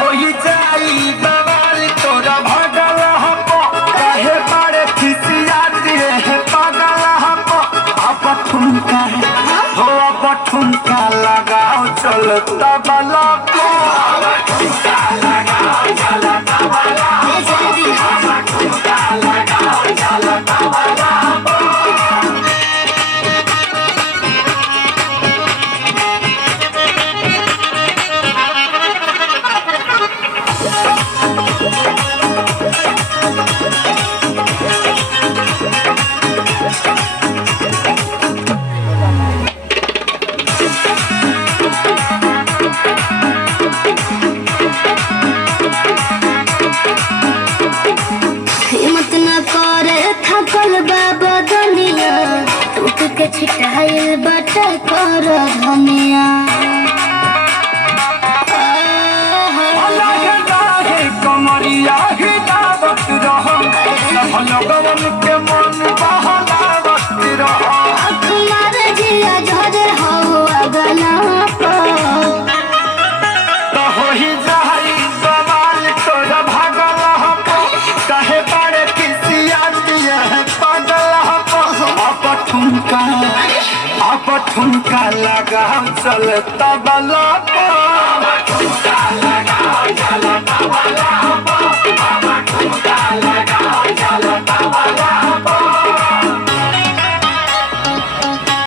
होई जाई बवाल तोरा भगल हपो कहे बारे खिसियाती है पागल हपो अब ठुमका हो अब ठुमका लगाओ चल तबला को ठुमका लगाओ चल तबला ठुमका लगाओ चल तबला हिम्मत न करे थकल बाबा दुनिया टूट के छिटाइल बट कर धनिया कमरिया हिलावत रहो सब लोगन के मन बहलावत रहो आँख मारे जिया झरे हो अगला तो होई जाई बवाल तोरा भागल हपो कहे बड़े किसियाती है पागल हपो अब ठुमका लगाओ चल तबला को